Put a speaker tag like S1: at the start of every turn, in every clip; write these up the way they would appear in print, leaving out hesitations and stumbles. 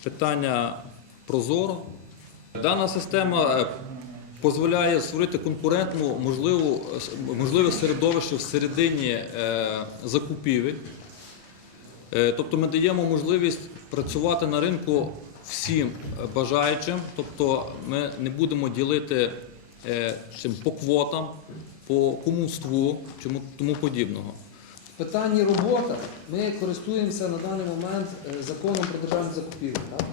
S1: питання прозоро. Дана система дозволяє створити конкурентну можливе середовище всередині закупівель. Тобто ми даємо можливість працювати на ринку всім бажаючим, тобто ми не будемо ділити по квотам, по кумівству, тому подібного.
S2: В питанні роботи ми користуємося на даний момент законом про державні закупівлі. Так?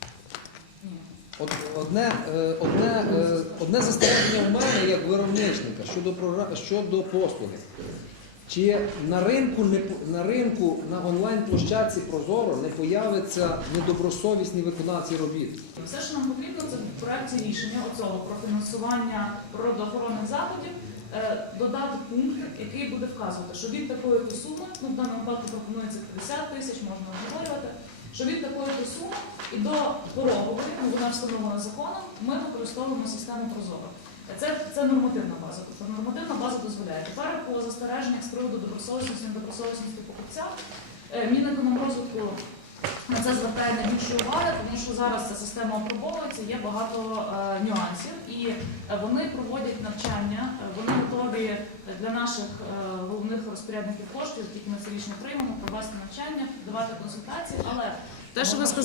S2: Одне застереження в мене як виробничника щодо послуги. Чи на ринку, на онлайн-площадці Прозоро не появляться недобросовісні виконавці робіт?
S3: Все, що нам потрібно, це в проєкті рішення оцього про фінансування природоохоронних заходів, додати пункт, який буде вказувати, що від такої-то суми, в даному випадку пропонується 50 тисяч, можна обговорювати, що від такої-то суми і до порогової, вона встановлена законом, ми використовуємо систему Прозоро. Це нормативна база. Тобто нормативна база дозволяє. Тепер по застереженнях з приводу добросовісності, недобросовісності покупця, Мінекономрозвитку на це звертає найбільшу увагу, тому що зараз ця система опробовується, є багато нюансів, і вони проводять навчання, вони готові для наших головних розпорядників коштів, тільки ми це рішення приймемо, провести навчання, давати консультації, але те,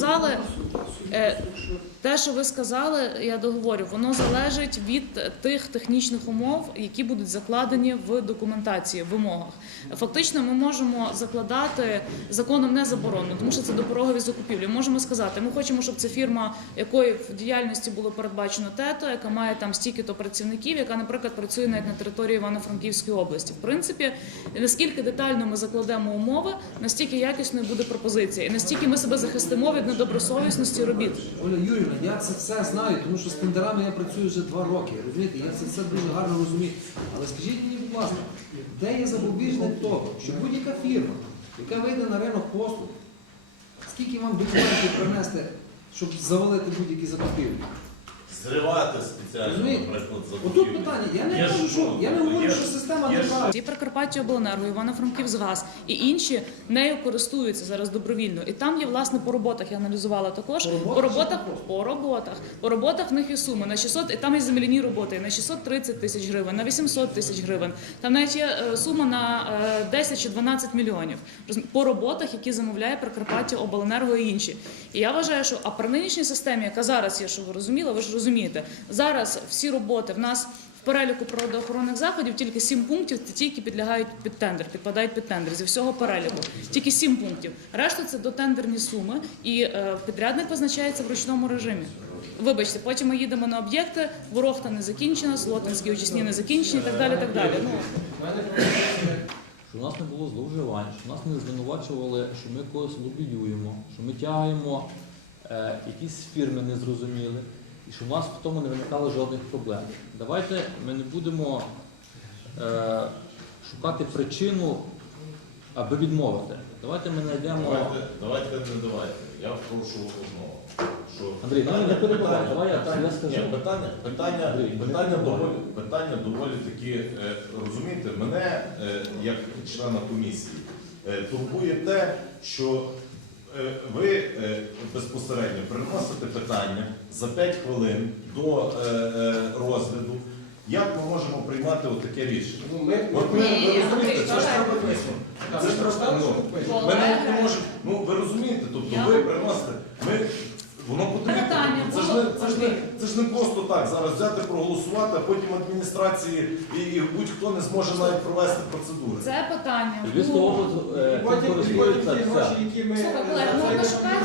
S3: що ви сказали, я договорю, воно залежить від тих технічних умов, які будуть закладені в документації, в вимогах. Фактично ми можемо закладати, законом не заборонено, тому що це допорогові закупівлі. Можемо сказати, ми хочемо, щоб це фірма, якої в діяльності було передбачено ТЕТО, яка має там стільки-то працівників, яка, наприклад, працює навіть на території Івано-Франківської області. В принципі, наскільки детально ми закладемо умови, настільки якісною буде пропозиція. І настільки ми себе захистимо від недобросовісності робіт.
S2: Оля Юрівна, я це все знаю, тому що з тендерами я працюю вже 2 роки. Розумієте, я це все дуже гарно розумію. Але скажіть мені, будь ласка, де є запобіжник того, що будь-яка фірма, яка вийде на ринок послуг, скільки вам документів принести, щоб завалити будь-які закупівлі?
S4: Зривати спеціально, наприклад, закупівлі.
S2: Отут питання. Я не говорю, що система не права.
S3: І Прикарпаттяобленерго, Івано-Франківськгаз і інші нею користуються зараз добровільно. І там є, власне, по роботах, я аналізувала також. По роботах в них є суми на 600, і там є земляні роботи на 630 тисяч гривень, на 800 тисяч гривень. Там навіть є сума на 10 чи 12 мільйонів. По роботах, які замовляє Прикарпаттяобленерго і інші. І я вважаю, що при нинішній системі, яка зараз є, що ви розуміли, ви ж розумієте, зараз всі роботи в нас в переліку природоохоронних заходів тільки 7 пунктів, ті, які підлягають під тендер, підпадають під тендер зі всього переліку. Тільки 7 пунктів. Решта це дотендерні суми, і підрядник визначається в ручному режимі. Вибачте, потім ми їдемо на об'єкти, Ворохта не закінчена, Слотинські очисні не закінчені і так далі, так далі.
S1: Щоб у нас не було зловживань, щоб нас не звинувачували, що ми когось лобіюємо, що ми тягаємо якісь фірми незрозумілі, і щоб у нас в тому не виникало жодних проблем. Давайте ми не будемо шукати причину, аби відмовити. Давайте ми знайдемо...
S4: Давайте. Я прошу одного.
S1: Андрій, не перебувай, давай я скажу.
S4: Питання доволі такі, розумієте, мене, як члена комісії, турбує те, що ви безпосередньо приносите питання за 5 хвилин до розгляду. Як ми можемо приймати отаке рішення? Це ж просто, ви розумієте, тобто ви приносите, воно потрібно. Це ж не просто так, зараз взяти, проголосувати, а потім адміністрації і будь-хто не зможе навіть провести процедури.
S3: Це питання.
S1: Львівська область користується все.
S3: Слухай, колеги,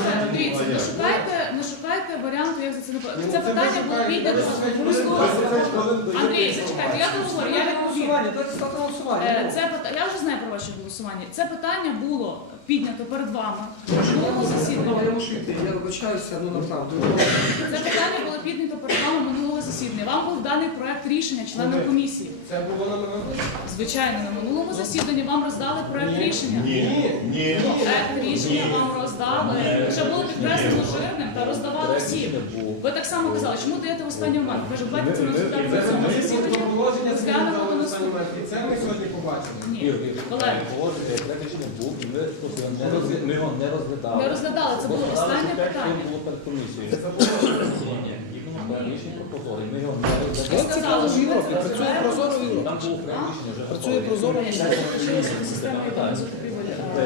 S3: не шукайте варіанту, як за це не... Це питання було піднято. Андрій, зачекайте, я договорю, я відповім. Я вже знаю про ваше голосування. Це питання було піднято перед вами в минулому засіданні.
S2: Я вибачаюся, направду.
S3: Це питання було піднято перед вами минулого засідання. Вам був даний проект рішення членам комісії.
S2: Це було на минулому?
S3: Звичайно, на минулому засіданні вам роздали проект рішення.
S4: Ні.
S3: Проект рішення вам роздали. роздали, ще було підкреслено жирним та роздавали
S1: Проект
S3: всім.
S1: рішення був.
S3: Ви так само казали, чому даєте в останній момент? Каже, давайте це розглядати на цьому засіданні. Розглянемо на наступному.
S5: І це ми сьогодні побачимо.
S3: Ні,
S1: Ір,
S3: колеги,
S1: положення, проект рішення був, і ми його не розглядали.
S3: ми розглядали, це було останнє питання.
S1: Це було перед комісією. Ні, іменно проект рішення про прозоро, і ми його не
S3: Ви
S1: розглядали.
S2: Це
S3: сказали,
S2: в
S3: що
S2: Європі,
S3: ми це
S2: працює
S3: розберемо.
S2: прозоро в Європі.
S1: Там було проект рішення вже
S2: Працює
S1: готове.
S2: прозоро.
S3: Я ще не навчилася системі закупівель.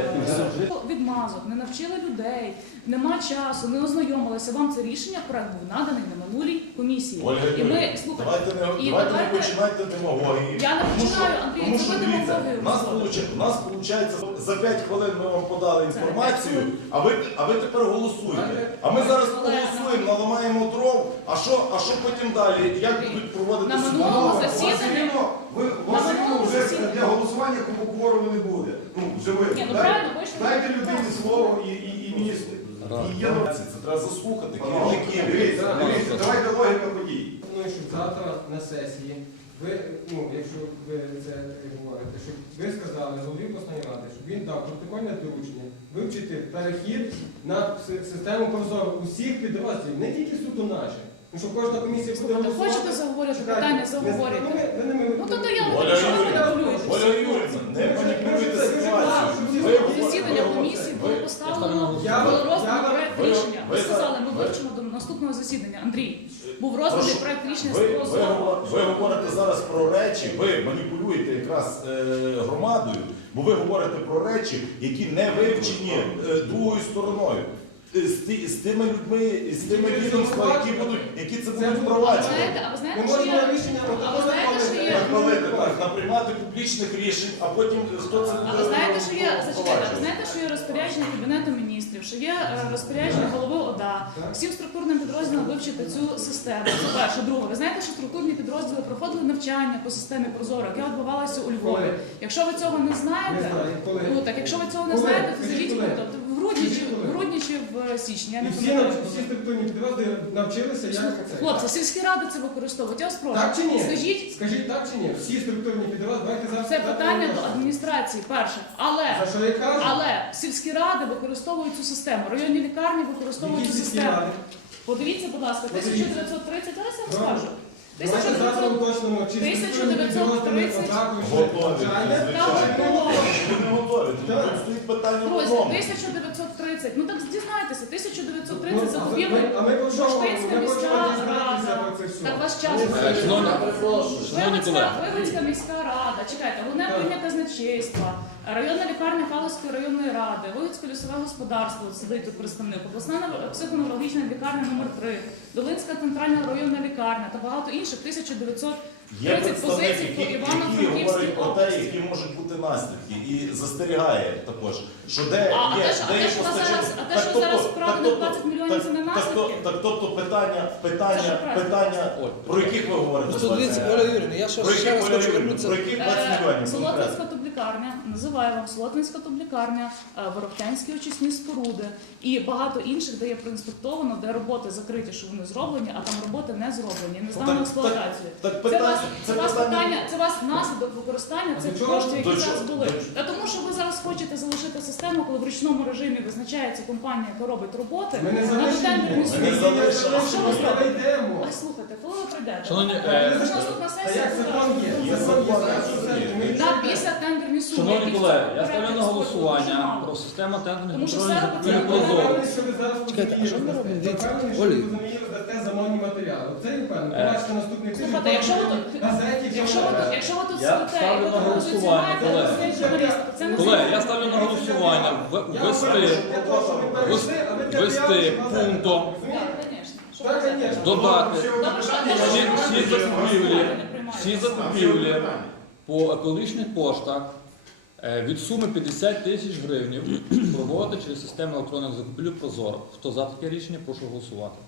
S3: Відмазок, не навчили людей, нема часу, не ознайомилися. Вам це рішення проект був наданий на минулій комісії.
S4: Ольга
S3: І ми
S4: Юрійовна,
S3: слухайте.
S4: давайте
S3: І
S4: не
S3: давайте-
S4: починайте демагогії.
S3: Я не
S4: Тому що-
S3: починаю, Андрій,
S4: тому
S3: це
S4: що
S3: ви
S4: дивіться,
S3: демагогію
S4: нас
S3: розводите.
S4: виходить, за 5 хвилин ми вам подали
S3: Це
S4: інформацію,
S3: 5
S4: а ви тепер голосуєте. А ми зараз проголосуємо, наламаємо дров, а що потім далі? Як будуть проводити
S3: На
S4: суди?
S3: минулому
S4: Ну,
S3: засіданні.
S6: Ви
S3: На минулому
S6: вже
S3: засіданні.
S6: для голосування кворуму не буде. Ну, вже ви.
S3: Ні, ну правильно, ви ж не
S6: Дайте
S3: будете
S6: людині
S3: голосувати.
S6: слово і міністру. І є
S4: Це треба заслухати.
S6: Панове,
S4: Керівники.
S6: дивіться, давайте логіка подій.
S5: Пропоную, щоб завтра на сесії ви, якщо ви це говорите, щоб ви сказали голові обласної ради, щоб він дав протокольне доручення вивчити перехід на систему прозору усіх підрозділів, не тільки суто наші. Тому що кожна комісія буде
S3: Слухайте,
S5: голосувати.
S3: хочете заговорювати
S5: Чекайте,
S3: питання,
S5: ви
S3: заговорюйте.
S5: не ми.
S3: Ну то я
S4: Оля
S3: не що ви
S4: Юріївна,
S3: маніпулюєте.
S4: Оля Юрійовна, не маніпулюйте ситуацію.
S3: Засідання комісії було поставлено,
S5: Я-
S3: було
S5: я-
S3: розданий проект
S4: ви-
S3: рішення. Ви
S4: ви-
S3: сказали, ми
S4: ви-
S3: вивчимо до наступного засідання. Андрій, був розданий
S4: Прошу,
S3: проект рішення з
S4: Ви
S3: прозоро.
S4: говорите зараз про речі, ви маніпулюєте якраз громадою, бо ви говорите про речі, які не вивчені другою стороною. З тими людьми, з тими відомствами, які це будуть впроваджувати.
S3: Знаєте, а ви
S5: Ми
S3: знаєте, що
S5: можемо
S3: є...
S5: рішення
S3: А ви знаєте, що є...
S4: На приймати публічних рішень, а потім хто це буде
S3: А ви знаєте, що є, зачекайте, ви
S4: впроваджувати?
S3: знаєте, що є розпорядження Кабінету міністрів, що є розпорядження голови ОДА, всім структурним підрозділам вивчити цю систему. Це перше. Друге, ви знаєте, що структурні підрозділи проходили навчання по системі Прозоро, яке відбувалося у Львові.
S5: Коли?
S3: Якщо ви цього не знаєте,
S5: Не знаю, коли?
S3: ну так, якщо ви цього не
S5: Коли?
S3: знаєте, то
S5: Скажіть,
S3: зайдіть
S5: коли?
S3: тобто, в грудні чи в січні. Я не пам'ятаю.
S5: Всі структурні підрозділи навчилися, як це.
S3: Хлопці, сільські ради це використовують. Я вас прошу.
S5: Так чи ні?
S3: Скажіть,
S5: так чи ні? Всі структурні підрозділи, давайте зараз...
S3: це питання до адміністрації, перше.
S5: За що я кажу?
S3: Але сільські ради використовують цю систему, районні лікарні використовують
S5: Які
S3: цю
S5: сільські
S3: систему.
S5: ради?
S3: Подивіться, будь ласка, 1930, зараз я вам скажу.
S5: Давайте завтра
S3: 1930,
S5: уточнимо, чи структурні підрозділи
S3: 1930.
S5: однакові, чи
S4: Готові,
S5: навчання.
S4: звичайно.
S3: Так,
S4: Ви не готові, тут стоїть питання в
S3: Друзі,
S4: одному.
S3: 1930, ну так дізнайтеся,
S5: Ну,
S3: 1930 закупівлі
S5: а ми про що
S3: Бурштинська
S5: ми
S3: міська
S5: хочемо дізнатися
S3: рада.
S5: про це все.
S3: Так ваш час.
S1: Шановні колеги,
S3: Вивицька міська рада, чекайте, головне управління казначейства, районна лікарня Калузької районної ради, Вивицьке лісове господарство, от сидить тут представник, обласна психоневрологічна лікарня номер 3, Долинська центральна районна лікарня та багато інших 1930
S4: Є
S3: позицій
S4: представник,
S3: по
S4: який
S3: Івано-Франківській
S4: говорить про те,
S3: області.
S4: які можуть бути наслідки, і застерігає також, що де
S3: А
S4: є,
S3: те, що
S4: де є
S3: зараз вкрадено 20 мільйонів, це не наслідки?
S4: Так тобто питання,
S1: Оль,
S4: про яких ви говорите?
S2: Просто дивіться,
S4: 20
S2: Оля Юрійовна, я ще
S4: Про
S2: раз
S4: яких, Оля
S2: хочу
S4: Юрійовна,
S2: вернутися.
S4: про яких 20 мільйонів
S3: Солотвинська
S4: конкретно?
S3: тублікарня, називаю вам Солотвинська тублікарня, Воровтянські очисні споруди і багато інших, де є проінспектовано, де роботи закриті, що вони зроблені, а там роботи не зроблені, не здано в експлуатацію.
S4: Так
S3: Це вас наслідок використання
S5: А
S3: цих
S5: до чого-
S3: коштів,
S4: до
S3: які
S4: чого-
S3: зараз були.
S4: до-
S3: Та тому, що ви зараз хочете залишити систему, коли в ручному режимі визначається компанія, яка робить роботи,
S5: Ми не
S3: на
S5: залишимо.
S3: тендерні
S4: Ми
S3: сумі.
S4: не залишимо.
S3: А що ви
S5: Ми
S3: зробите?
S5: перейдемо.
S3: Ай, слухайте, коли ви прийдете?
S1: Шановні,
S3: Це ж наступна
S5: Та
S3: сесія.
S5: як закон є?
S4: Є
S5: Закон є,
S4: закон,
S5: зараз
S4: є.
S5: все, ми
S3: Так, після тендерні суми.
S1: шановні
S3: які
S1: колеги,
S3: в
S1: я
S3: цьому
S1: ставлю на
S3: порядку
S1: голосування
S3: спорту
S1: про систему тендерних
S3: Тому що
S1: контрольних
S3: все
S1: закупівель
S3: це-
S1: прозоро.
S5: впевнений, що ви зараз
S2: Чекайте, а що ми
S5: розумієте.
S2: робимо? Дивіться,
S5: Впевнений, що
S2: Олі.
S5: ви розумієте, дасте замовні матеріали. Це я впевнений. Побачите наступний тиждень.
S3: Слухайте, якщо ви тут-
S5: газеті,
S3: Якщо ви тут
S1: Я
S3: сидите і
S1: ставлю
S3: ви
S1: на
S3: тут
S1: голосування,
S3: позиціонуєте,
S1: колеги.
S3: ви стоїть журналіст. Це не
S1: Колеги, я
S3: закон.
S1: ставлю на голосування ввести пунктом
S3: Так, звісно. Що
S5: Так,
S3: ви
S5: звісно.
S1: додати
S3: Добре, що
S1: всі закупівлі по екологічних поштах від суми 50 тисяч гривень проводити через систему електронних закупівель Прозоро. Хто за таке рішення, прошу голосувати.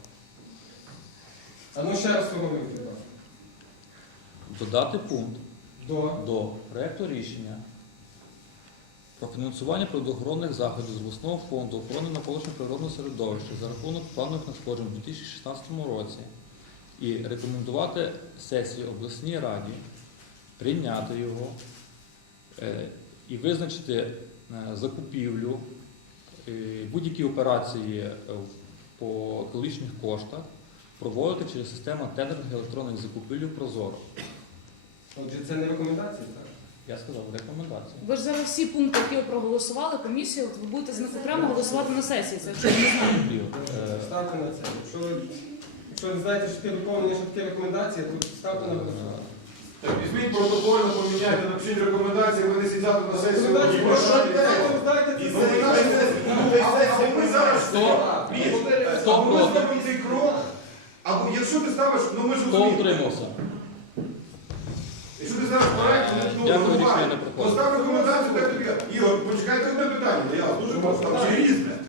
S5: А ну ще раз поговорити, будь ласка.
S1: Додати пункт
S5: До.
S1: до проекту рішення про фінансування природоохоронних заходів з обласного фонду охорони навколишнього природного середовища за рахунок планових надходжень у 2016 році і рекомендувати сесії обласній раді прийняти його і визначити закупівлю будь-які операції по екологічних коштах проводити через систему тендерних електронних закупівель Прозоро.
S5: Отже, це не рекомендації, так?
S1: Я сказав, рекомендація.
S3: Ви ж зараз всі пункти, які ви проголосували, комісію, от ви будете з них окремо голосувати на сесії. Це якщо ви не знаєте.
S5: Ставте на це. Якщо ви знаєте, що таке доповнення, що таке рекомендація, то ставте на голосування.
S6: Так, візьміть протокольно, поміняйте, напишіть рекомендації, вони сідати на сесію.
S5: Рекомендації,
S6: І
S5: що
S6: прошу.
S5: дайте
S6: І
S5: це
S6: ми зараз
S1: Хто
S6: або ми
S1: проти?
S6: зробимо цей крок, або якщо ти ставиш, ну ми ж
S1: Хто
S6: розуміємо.
S1: утримався?
S6: Якщо ти ставиш проект,
S1: Дякую,
S6: ну,
S1: рішення не
S6: то
S1: проходить.
S6: став рекомендацію, так тобі. Ігор, почекайте одне питання, я дуже прошу, там ще різне.